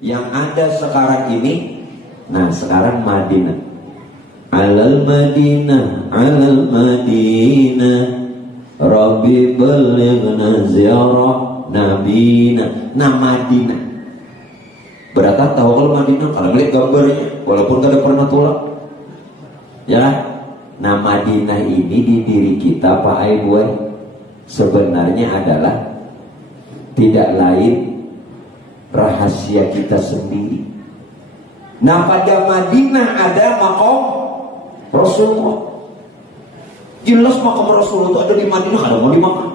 Yang ada sekarang ini, nah sekarang Madinah, alal Madinah, Rabbi balighna ziarah nabina. Nah Madinah, berarti tahu kalau Madinah, kalau ngeliat gambarnya, walaupun gak ada pernah tulang, ya kan? Nah Madinah ini di diri kita Pak Aibuan sebenarnya adalah tidak lain rahasia kita sendiri. Nah pada Madinah ada makam Rasulullah. Jelas makam Rasulullah itu ada di Madinah, ada mau di Makkah.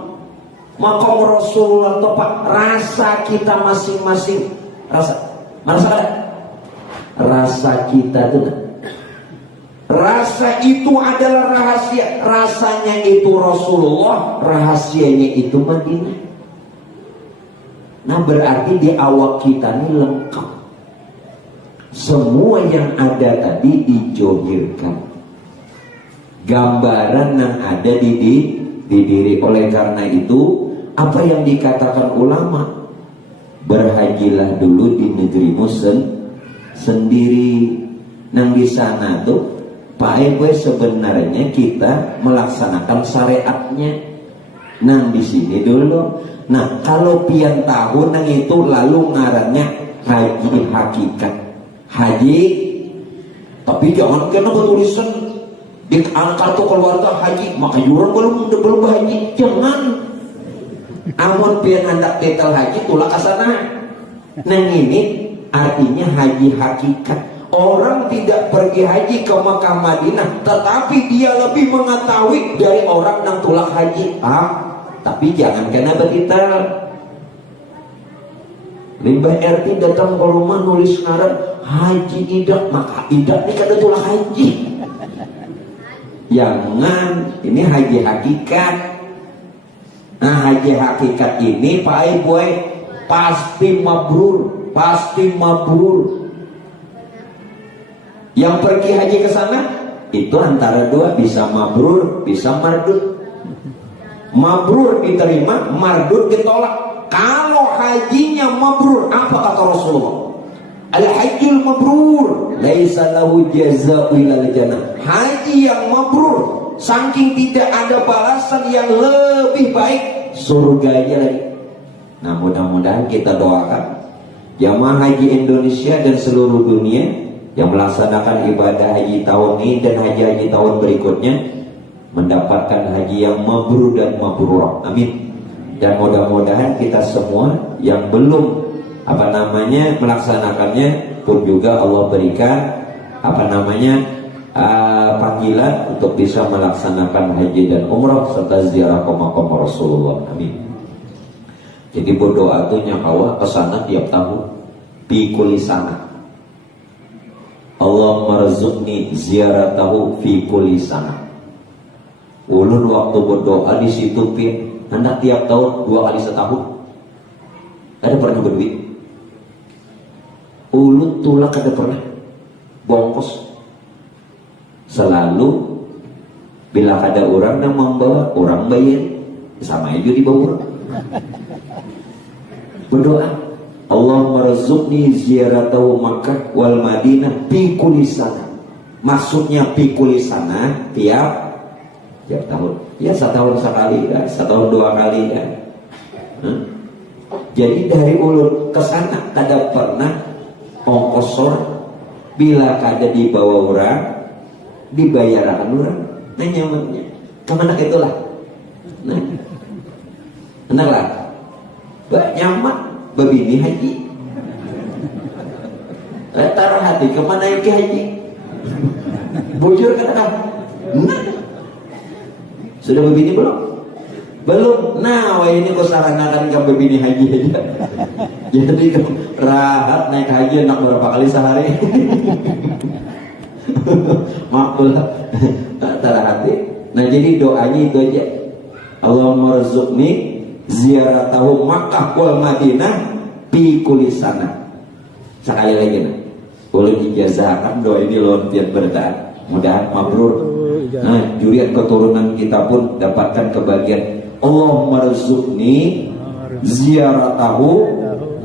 Makam Rasulullah itu Pak, rasa kita masing-masing, rasa ada? Rasa kita itu, rasa itu adalah rahasia. Rasanya itu Rasulullah, rahasianya itu Madinah. Nah berarti di awak kita ini lengkap. Semua yang ada tadi dijohirkan. Gambaran yang ada di diri. Oleh karena itu, apa yang dikatakan ulama, berhajilah dulu di negerimu sendiri. Nang di sana tuh Pak Ebe sebenarnya kita melaksanakan syariatnya. Nang di sini dulu. Nah kalau pian tahun nang itu lalu ngarannya haji hakikat, haji, tapi jangan kena bertulisan di kartu keluarga haji, maka jurang belum haji, jangan. Amun pian hendak tetel haji tulak asana. Nang ini artinya haji hakikat. Orang tidak pergi haji ke Makkah Madinah, tetapi dia lebih mengetahui dari orang yang tulak haji. Tapi jangan kena begitu. Limbah RT datang ke rumah nulis ngaran haji idak, maka idak ini kada tulak haji. Jangan, ini haji hakikat. Nah haji hakikat ini Pak Ibu pasti mabrur, pasti mabrur. Yang pergi haji ke sana itu antara dua, bisa mabrur, bisa mardud. Mabrur diterima, mardud ditolak. Kalau hajinya mabrur, apa kata Rasulullah? Al-hajjul mabrur laisa lahu jazaa'u illal jannah. Haji yang mabrur, saking tidak ada balasan yang lebih baik, surganya lagi. Nah mudah-mudahan kita doakan jamaah haji Indonesia dan seluruh dunia yang melaksanakan ibadah haji tahun ini dan haji tahun berikutnya mendapatkan haji yang mabrur dan mabrurah. Amin. Dan mudah-mudahan kita semua yang belum melaksanakannya pun juga Allah berikan panggilan untuk bisa melaksanakan haji dan umrah serta ziarah ke makam Rasulullah. Amin. Jadi berdoa tuh nyakawa kesana tiap tahun fi kulli sana. Allahumma rzuqni ziyaratahu fi kulli sana. Ulun waktu berdoa di situ hendak tiap tahun 2 kali setahun. Ada pernah berduit. Ulun tulak ada pernah bongkos. Selalu bila ada orang yang membawa, orang bayar, sama aja dibawa. Berdoa, Allahumma rzuqni ziyaratahu Makkah wal Madinah fi kulli sana. Maksudnya fi kulli sana tiap tahun, ya setahun sekali kan, setahun 2 kali kan. Jadi dari ulun ke sana kada pernah ongkosor, bila kada dibawa orang dibayarkan orang. Nah nyamannya kemana itulah. Nah enak lah nyaman babini haji. Taruh hati kemana yang ke haji bujur katakan. Nah sudah begini belum? Belum. Nah, ini kau saranakan ke begini haji aja. Jadi rahat naik haji nak berapa kali sehari? Makbul. Terhati. Nah, jadi doanya itu aja. Allahumma rzuqni ziyaratahu Makkah wal Madinah fi kulli sana. Sekali lagi nah. Boleh dijazahkan doa ini lawan tiap bertahan. Mudahan mabrur. Nah, juriat keturunan kita pun dapatkan kebahagiaan. Allahumma rzuqni ziyaratahu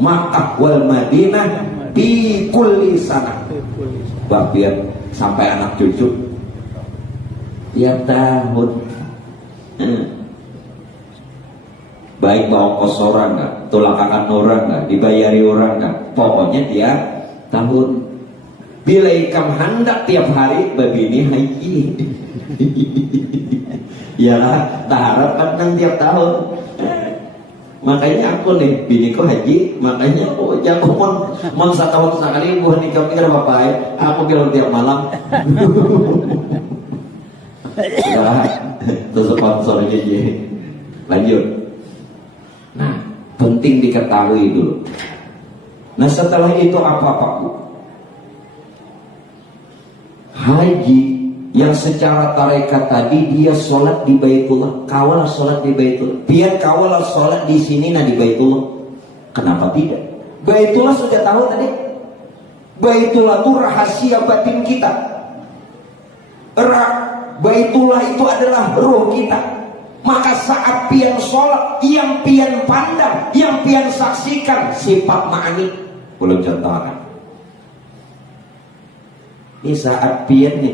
Makkah wal Madinah bi kulli sanah. Bahkan sampai anak cucu tiap tahun. Baik bawa kos orang nggak, tulakangan orang nggak, dibayari orang nggak, pokoknya tiap tahun. Bila ikam hendak tiap hari begini haji. Ya tak harap kan tiap tahun. Makanya aku nih biniku haji, makanya aku jago mon setahun sekali buah nikah pikir bapak aku bilang tiap malam. Nah, itu sponsornya aja. Lanjut. Nah, penting diketahui dulu. Nah, setelah itu apa Pak Bu? Haji yang secara tarekat tadi dia sholat di Baitullah, kawal sholat di Baitullah. Biar kawal sholat di sini nah di Baitullah. Kenapa tidak? Baitullah sudah tahu tadi. Baitullah itu rahasia batin kita. Baitullah itu adalah roh kita. Maka saat pian sholat, yang pian pandang, yang pian saksikan sifat ma'ani. Belum contohkan. Ini saat pian nih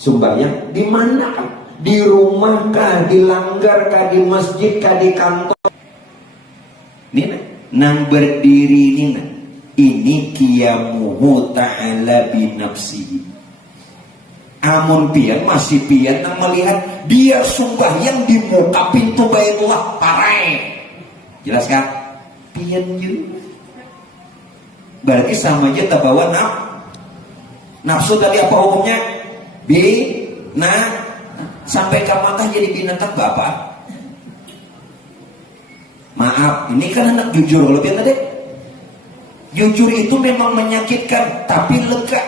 sembahyang di mana? Di rumah kah, di langgar kah, di masjid kah, di kantor? Ini nang berdiri ini qiyamuhu ta'ala binafsihi. Amun pian masih pian nang melihat dia sembahyang di muka pintu Baitullah parai. Jelas kan? Pian juga. Berarti sama aja terbawa nafsu tadi apa hukumnya? Sampai ke Makkah jadi binatang bapak. Maaf, ini kan anak jujur lebih tadi. Jujur itu memang menyakitkan, tapi lega.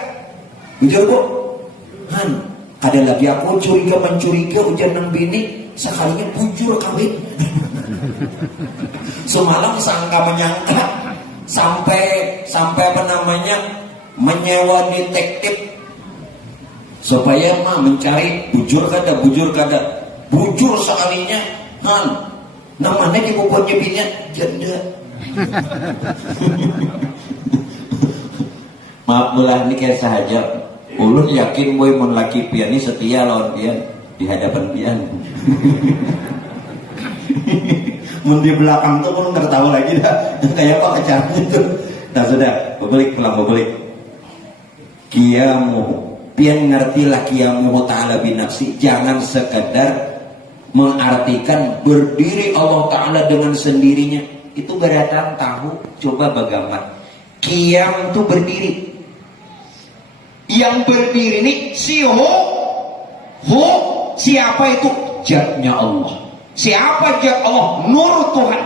Jujur Bu. Ada lagi aku mencuriga ujian nang bini sekalinya bujur kawin. Semalam sangka menyangka sampai apa namanya menyewa detektif supaya mencari bujur kada bujur sekalinya namanya di pokoknya bini janda. Maaf mulah ini kayak sahaja ulun yakin boy mun laki pian ini setia lawan pian di hadapan pian. Mun di belakang tuh pun nggak tahu lagi dah kayak apa kecaranya tuh. Nah sudah bebelik qiyamuhu pian ngertilah qiyamuhu ta'ala binafsi. Jangan sekedar mengartikan berdiri Allah Ta'ala dengan sendirinya. Itu beratan tahu. Coba bagaimana qiyam itu berdiri. Yang berdiri ini siapa itu? Zatnya Allah. Siapa zat Allah? Nur Tuhan.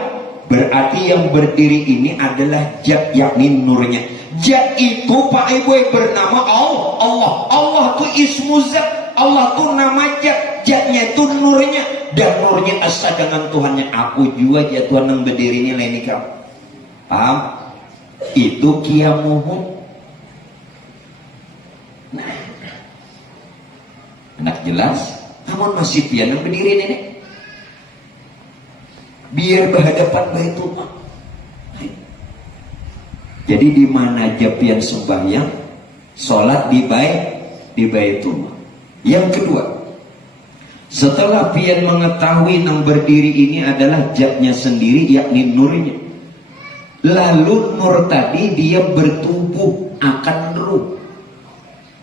Berarti yang berdiri ini adalah zat, yakni nurnya. Zat itu Pak Ibu bernama Allah. Allah itu ismu zat. Allah itu nama zat. Zatnya itu nurnya. Dan nurnya asa dengan Tuhannya. Aku juga ya Tuhan yang berdiri ini lain kamu. Paham? Itu qiyamuhu. Nah, enak jelas. Namun masih pian yang berdiri ini. Biar berhadapan Baitullah. Jadi di mana aja pian sembahyang, sholat di Baitullah. Yang kedua, setelah pian mengetahui yang berdiri ini adalah zatnya sendiri, yakni nurnya. Lalu nur tadi dia bertubuh akan ruh.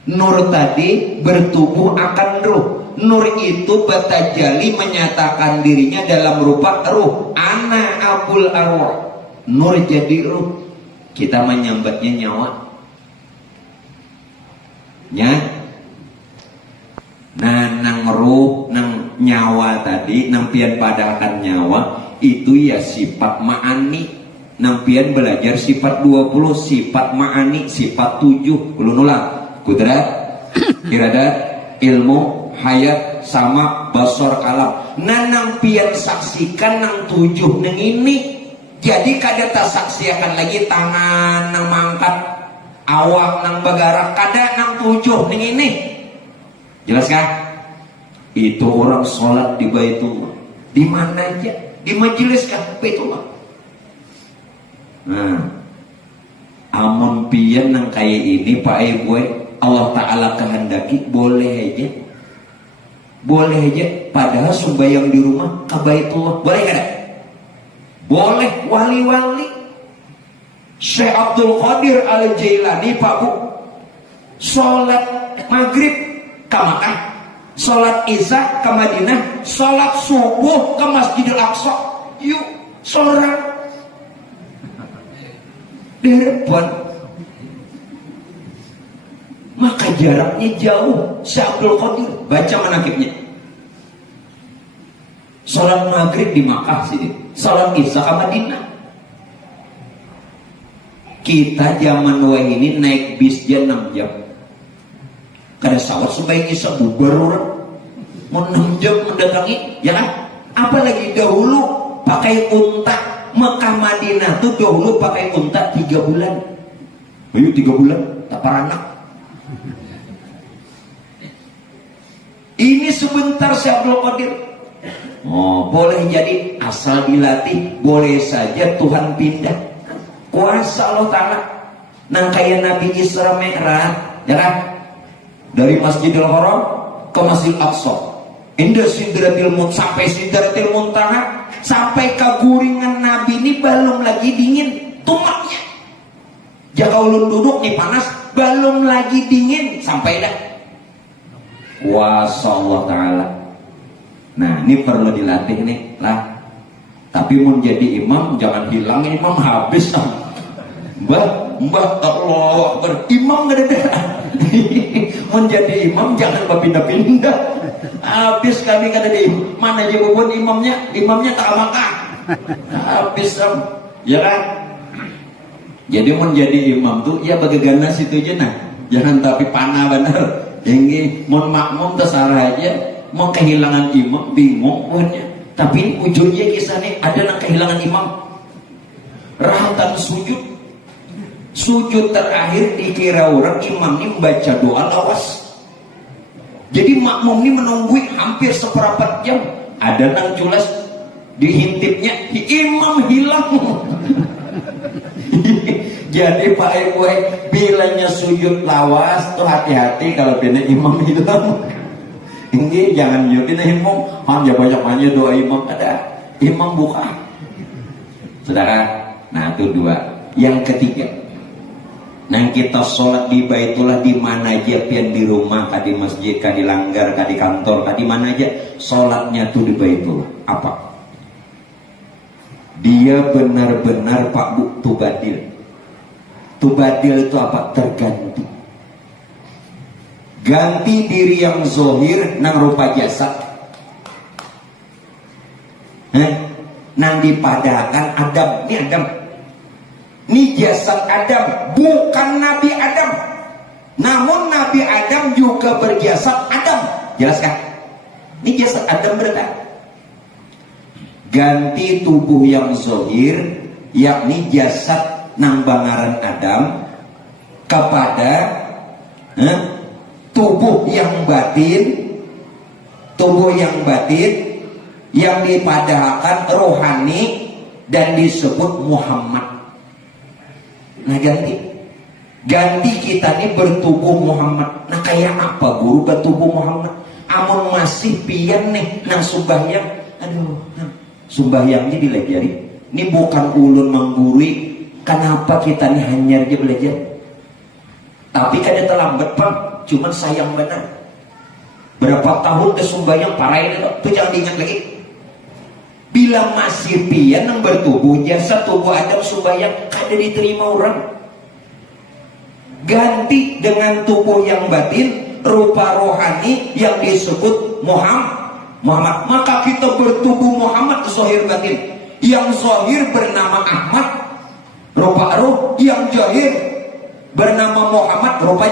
Nur tadi bertubuh akan ruh. Nur itu batajali menyatakan dirinya dalam rupa ruh. Ana abul arwah. Nur jadi ruh. Kita menyambatnya nyawa. Nah, nang ruh, nang nyawa tadi, nang pian padahkan nyawa itu ya sifat ma'ani. Nang pian belajar sifat 20, sifat ma'ani, sifat 7. Ulun ulang. Kudrat, iradat, ilmu, hayat, sama, basor, kalam. Nang pian saksikan nang 7 nang ini. Jadi kada tak saksikan lagi tangan nang mangkat, awak nang bagarak, kada nang 7 nang ini. Jelas kan? Itu orang sholat di Baitullah. Di mana aja? Di majelis kan? Baitullah. Nah, amun pian nang kayak ini Pak Ibu, Allah Ta'ala kehendaki boleh aja. Boleh aja, padahal sembahyang di rumah ke Baitullah. Boleh kan? Boleh. Wali-wali Syekh Abdul Qadir Al-Jailani Pak Bu, sholat maghrib ke Makkah, sholat isya ke Madinah, sholat subuh ke Masjidil Aqsa. Yuk, seorang di depan. Maka jaraknya jauh. Syekh Abdul Qadir baca manakibnya. Sholat maghrib di Makkah sini, sholat isya ke Madinah. Kita zaman wah ini naik bis jam 6 jam. Kada sawat sebaiknya sebubar orang. Mau 6 jam mendatangi, ya kan? Apalagi dahulu pakai unta. Mekah Madinah tuh dahulu pakai unta 3 bulan. Ayo 3 bulan, tak paranak. Ini sebentar Syekh Abdul Qadir. Oh, boleh jadi asal dilatih, boleh saja Tuhan pindah. Kuasa Allah Ta'ala. Nang kaya Nabi Isra Mi'raj, ya kan? Dari Masjidil Haram ke Masjidil Aqsa. Indah Sidratil Muntaha, sampai Sidratil Muntaha, sampai kaguringan Nabi ini belum lagi dingin tumaknya. Jaka ulun duduk nih panas, belum lagi dingin sampai dah. Kuasa Allah Ta'ala. Nah, ini perlu dilatih nih lah. Tapi mau jadi imam jangan hilang imam habis. Mbah Allah Akbar, imam gak ada. Mau jadi imam jangan berpindah-pindah. Habis kami kada di mana aja bubun imamnya tak Makkah. Habis ya kan. Jadi mau jadi imam tuh ya bagi ganas itu aja nah. Jangan tapi panah bener. Yang mau makmum terserah aja. Mau kehilangan imam bingung punya. Tapi ujungnya kisahnya ada yang kehilangan imam. Rahatan sujud terakhir dikira orang imam ini membaca doa lawas. Jadi makmum ini menunggu hampir seperempat jam. Ada nang culas dihintipnya imam hilang. Jadi Pak Ibu bilanya sujud lawas tuh hati-hati kalau benar imam hilang. Ini jangan nyutin imam, hanya banyak doa imam ada. Imam buka. Saudara, nah itu 2. Yang ketiga, nah kita sholat di Baitullah di mana aja, pian di rumah, kah di masjid, kah di langgar, kah di kantor, kah di mana aja, sholatnya tuh di Baitullah. Apa? Dia benar-benar Pak Bu tubadil. Tubadil itu apa? Terganti. Ganti diri yang zohir nang rupa jasad. Nang dipadakan Adam. Ini Adam. Ini jasad Adam, bukan Nabi Adam. Namun Nabi Adam juga berjasad Adam. Jelaskan? Ini jasad Adam berarti. Ganti tubuh yang zohir, yakni jasad nang bangaran Adam, kepada tubuh yang batin yang dipadahkan rohani dan disebut Muhammad. Nah ganti kita nih bertubuh Muhammad. Nah kayak apa guru bertubuh Muhammad? Amun masih pian nih nang sembahyang, sembahyangnya dilajari. Ini bukan ulun menggurui. Kenapa kita nih hanya dia belajar? Tapi kada terlambat Pak. Cuman sayang benar. Berapa tahun ke sembahyang parahin itu jangan diingat lagi. Bila masih pian yang bertubuh jasa tubuh Adam sembahyang kada diterima orang. Ganti dengan tubuh yang batin, rupa rohani yang disebut Muhammad. Maka kita bertubuh Muhammad zahir batin. Yang zahir bernama Ahmad, rupa roh. Yang jahir bernama Muhammad, rupa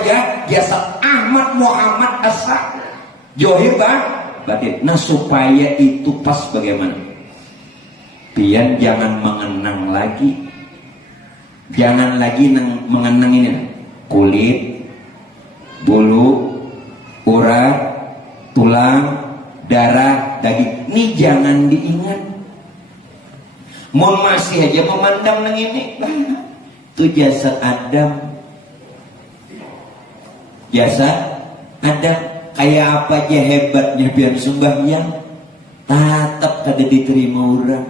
jasad. Ahmad Muhammad asa johir batin. Nah supaya itu pas bagaimana? Pian jangan mengenang lagi. Jangan lagi mengenang ini kulit, bulu, urat, tulang, darah, daging. Ini jangan diingat. Mun masih aja memandang nang ini, itu jasad Adam. Jasad Adam kayak apa aja hebatnya biar sembahyang, tetap kada diterima orang.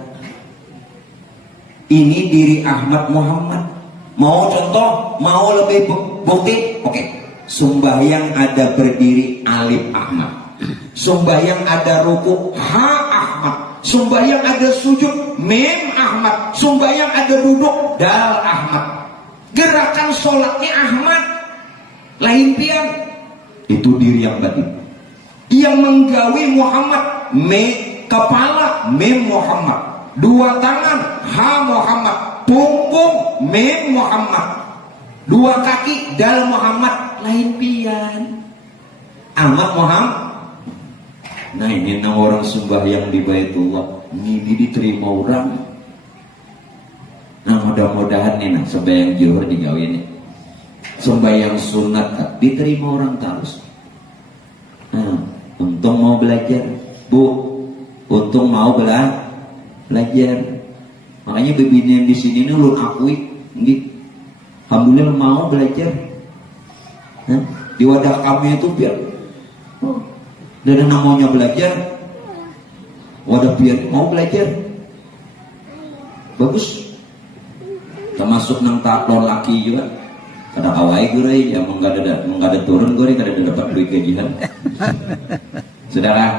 Ini diri Ahmad Muhammad. Mau contoh, mau lebih bukti? Oke. Sembahyang ada berdiri alif Ahmad. Sembahyang ada ruku ha Ahmad. Sembahyang ada sujud mim Ahmad. Sembahyang ada duduk dal Ahmad. Gerakan sholatnya Ahmad. Lain pian. Itu diri yang batin. Yang menggawi Muhammad kepala mim Muhammad. Dua tangan ha Muhammad. Punggung mim Muhammad. Dua kaki dal Muhammad. Lain pian. Ahmad Muhammad. Nah ini orang sembahyang di Baitullah ini diterima orang. Nah mudah-mudahan nih sembahyang zuhur digawe nih. Sembahyang sunat kan diterima orang terus. Nah, untung mau belajar, Bu. Untung mau belajar. Makanya bebini yang di sini nih ulun akui, gitu. Alhamdulillah mau belajar. Nah, di wadah kami itu biar dan namanya belajar, wadah biar mau belajar, bagus. Termasuk nang taklon laki juga. Kada kawai gue ya menggada turun gue kada dapat duit gajian. Saudara,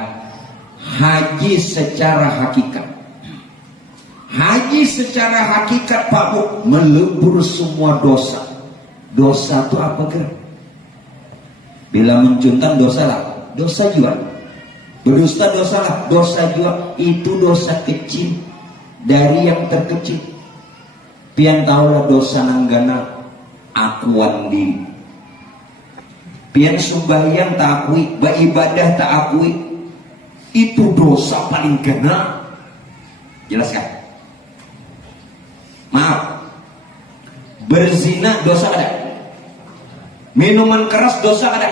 haji secara hakikat. Haji secara hakikat Pak Bu melebur semua dosa. Dosa itu apa kan? Bila mencuntan dosa lah. Dosa juga. Berdusta dosa lah. Dosa juga. Itu dosa kecil dari yang terkecil. Pian tahulah dosa nanggana akuan diri. Pian sembahyang tak akui, beribadah tak akui. Itu dosa paling gana. Jelas kan? Maaf. Berzina dosa ada. Minuman keras dosa ada.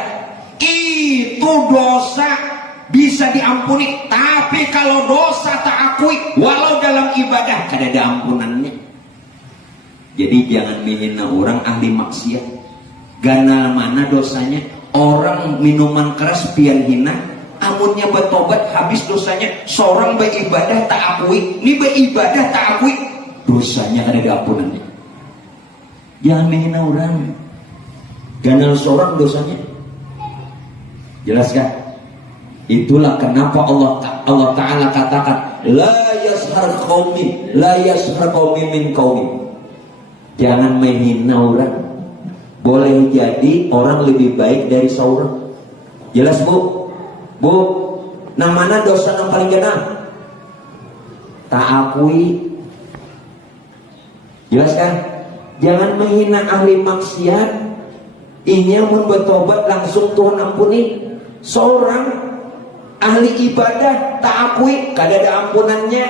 Itu dosa bisa diampuni. Tapi kalau dosa tak akui, walau dalam ibadah kada ada ampunannya. Jadi jangan menghina orang ahli maksiat. Gana mana dosanya? Orang minuman keras pian hina, amunnya bertobat habis dosanya. Seorang beribadah tak akui, ini beribadah tak akui, dosanya kada ada ampunannya. Jangan menghina orang. Gana seorang dosanya. Jelas kan? Itulah kenapa Allah Ta'ala katakan la yashar qaumin min qaumin. Jangan menghina orang. Boleh jadi orang lebih baik dari seorang. Jelas Bu? Bu, nang mana dosa yang paling gana? Tak akui. Jelas kan? Jangan menghina ahli maksiat. Ini yang mau bertobat langsung Tuhan ampuni. Seorang ahli ibadah tak akui, kada ada ampunannya.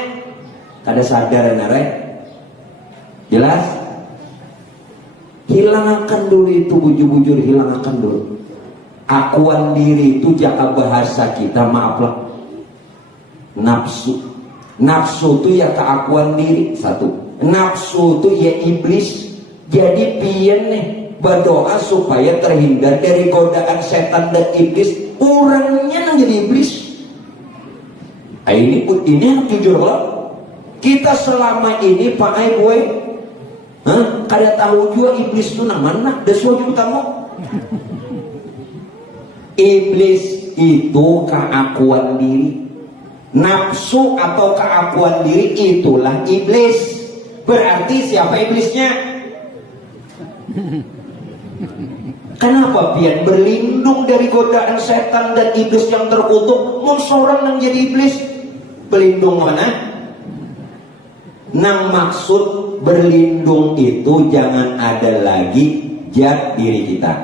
Kada sadar narai. Jelas? Hilangkan dulu itu bujur-bujur, hilangkan dulu. Akuan diri itu jaka bahasa kita, maaflah. Nafsu. Nafsu itu ya keakuan diri satu. Nafsu itu ya iblis. Jadi pian nih berdoa supaya terhindar dari godaan setan dan iblis. Orangnya yang jadi iblis. Ini yang jujur loh. Kita selama ini Pak Ai gue, kada tahu juga iblis itu nang mana. Desuaju kamu. Iblis itu keakuan diri. Nafsu atau keakuan diri itulah iblis. Berarti siapa iblisnya? Kenapa pian berlindung dari godaan setan dan iblis yang terkutuk? Mun seorang yang jadi iblis berlindung mana? Nang maksud berlindung itu jangan ada lagi zat diri kita.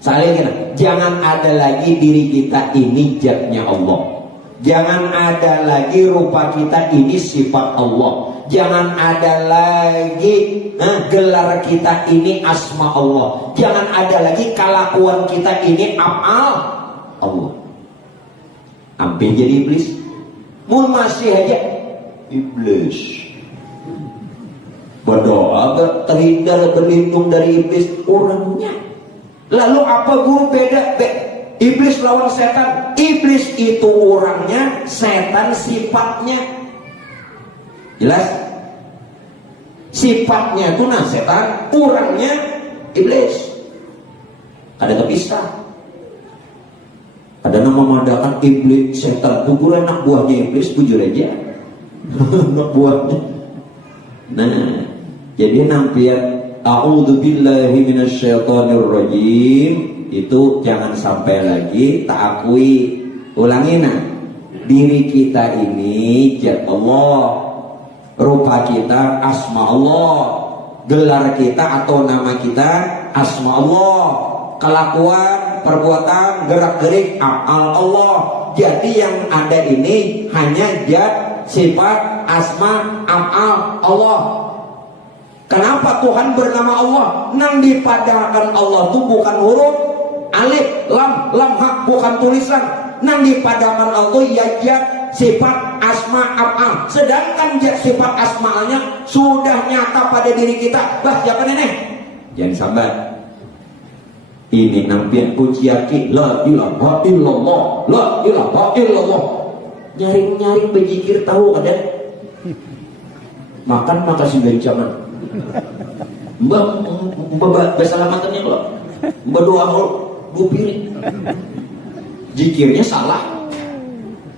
Salahnya jangan ada lagi diri kita ini zatnya Allah. Jangan ada lagi rupa kita ini sifat Allah. Jangan ada lagi gelar kita ini asma Allah. Jangan ada lagi kelakuan kita ini af'al Allah. Sampai jadi iblis. Mun masih aja iblis. terhindar berlindung dari iblis orangnya. Lalu apa guru beda? Iblis lawan setan. Iblis itu orangnya, setan sifatnya. Jelas? Sifatnya itu setan, orangnya iblis. Ada terpisah. Ada nama madakan iblis, setan, kubur anak buahnya iblis, bujur aja. Anak buahnya. Nah, jadi nampian a'udzubillahi minasyaitonirrajim itu jangan sampai lagi tak akui. Ulangi diri kita ini zat Allah, rupa kita asma Allah, gelar kita atau nama kita asma Allah, kelakuan, perbuatan, gerak-gerik af'al Allah. Jadi yang ada ini hanya zat, sifat, asma, af'al Allah. Kenapa Tuhan bernama Allah? Nang dipadakan Allah itu bukan huruf alif, lam, hak, bukan tulisan. Nang dipadakan Allah ya zat, sifat, asma, af'al. Sedangkan zat, sifat, asma'nya sudah nyata pada diri kita. Bah, siapa nenek? Jangan sambat. Ini nampian kuciaki la ilaha illallah, la ilaha illallah. Nyaring-nyaring berzikir tahu ada. Makan makasih bencaman. Mbak besalamatannya kalau mbak doa dua piring. Zikirnya salah.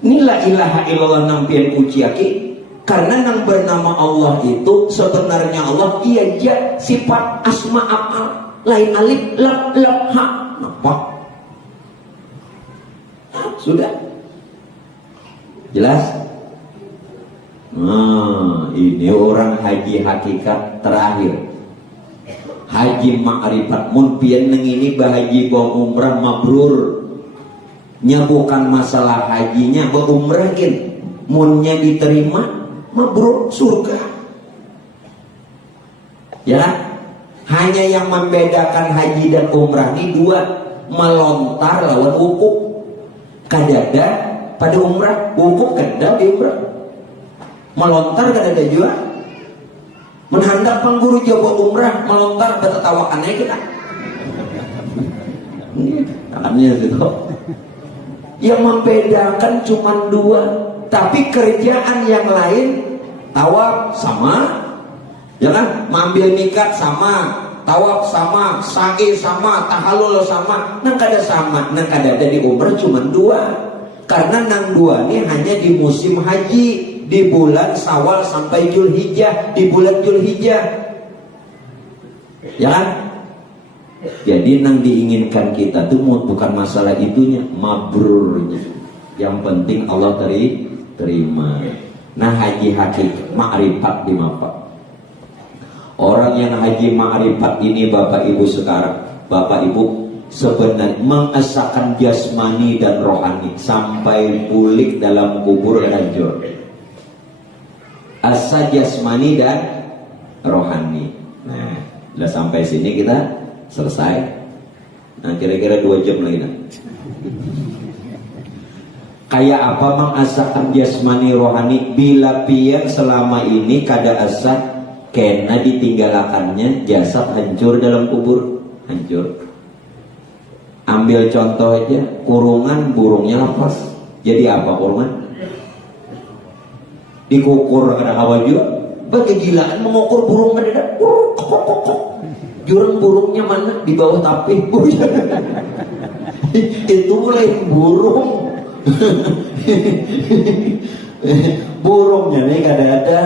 Ini la ilaha illallah nampian kuciaki. Karena yang bernama Allah itu sebenarnya Allah ia zat, sifat, asma, af'al. Lain alif, lam, ha. Apa? Sudah. Jelas? Nah, ini orang haji hakikat terakhir. Haji ma'rifat mun pian neng ini bahaji bawa umrah mabrur. Nya bukan masalah hajinya, bawa umrah kin. Munnya diterima mabrur surga. Ya, hanya yang membedakan haji dan umrah ini dua, melontar lawan wukuf. Kadada pada umrah, wukuf kadada di umrah. Melontar kadada juga. Menhandap pengguru jawa umrah, melontar betetawakannya kita. Tangannya gitu. Yang membedakan cuma dua, tapi kerjaan yang lain tawaf sama, ya kan? Mengambil mikat sama, tawaf sama, sa'i sama, tahallul sama. Nang kada sama, nang kada ada di umrah cuma dua. Karena nang dua ini hanya di musim haji, di bulan Syawal sampai Zulhijjah, di bulan Zulhijjah. Ya kan? Jadi nang diinginkan kita tuh bukan masalah itunya, mabrurnya. Yang penting Allah terima. Nah, haji hakikat ma'rifat di mapa. Orang yang haji ma'rifat ini Bapak Ibu sekarang, Bapak Ibu sebenarnya mengesahkan jasmani dan rohani sampai pulih dalam kubur hancur. Asa jasmani dan rohani. Nah, udah sampai sini kita selesai. Nah, kira-kira 2 jam lagi nah. Kayak apa mengasahkan jasmani rohani bila pian selama ini kada asah kena ditinggalakannya jasad hancur dalam kubur, hancur. Ambil contoh aja, kurungan burungnya lepas. Jadi apa kurungan? Dikukur ada hawa juga. Kegilaan mengukur burung mendadak. Jurang burungnya mana? Di bawah tapih. Itu mulai burung. Burungnya nih kada ada,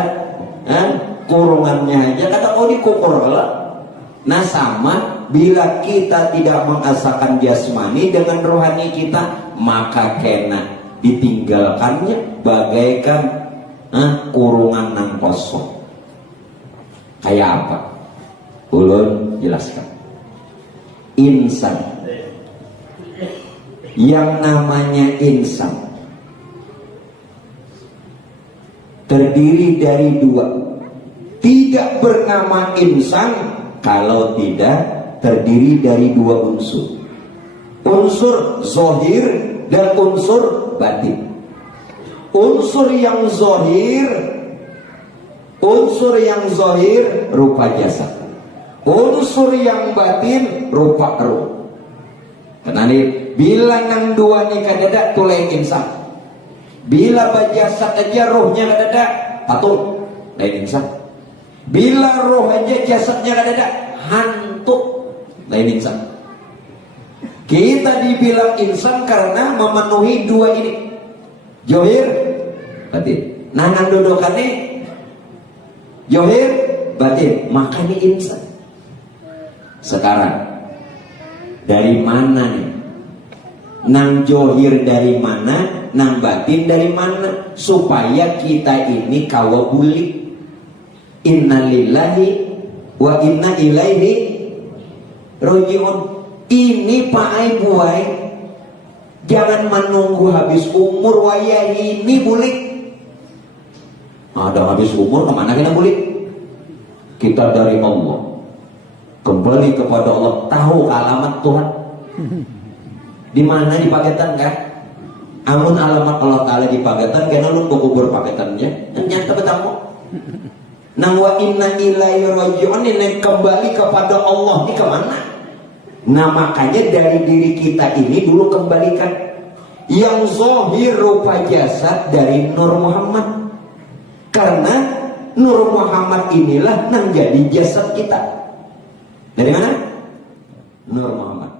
kurungannya aja kata mau dikukur lah. Nah sama, bila kita tidak mengasahkan jasmani dengan rohani kita, maka kena ditinggalkannya bagaikan kurungan nang kosong. Kayak apa? Ulun jelaskan. Insan, yang namanya insan terdiri dari dua. Tidak bernama insan kalau tidak terdiri dari dua unsur. Unsur zohir dan unsur batin. Unsur yang zohir Unsur yang zahir rupa jasad, unsur yang batin rupa ruh. Karena bila nang dua ni kadada tulai insan, bila bajasad aja rohnya kadada patung lain insan, bila roh aja jasadnya kadada hantu lain insan. Kita dibilang insan karena memenuhi dua ini, zahir batin. Nanang dudukannya zahir batin, makanya insan. Sekarang dari mana nih? Nang zahir dari mana, nang batin dari mana, supaya kita ini kawabuli. Inna lillahi wa inna ilaihi rajiun. Ini Pak Aibuai, jangan menunggu habis umur waya ini bulik. Ada habis umur kemana kita bulik? Kita dari Allah, kembali kepada Allah, tahu alamat Tuhan di mana di paketan kan? Amun alamat Allah Taala di paketan, karena lu kubur paketannya, nyata bertamu. Nang wa inna ilaihi rajiun, ini kembali kepada Allah di kemana? Nah makanya dari diri kita ini dulu kembalikan yang zahir rupa jasad dari Nur Muhammad, karena Nur Muhammad inilah yang jadi jasad kita. Dari mana? Nur Muhammad.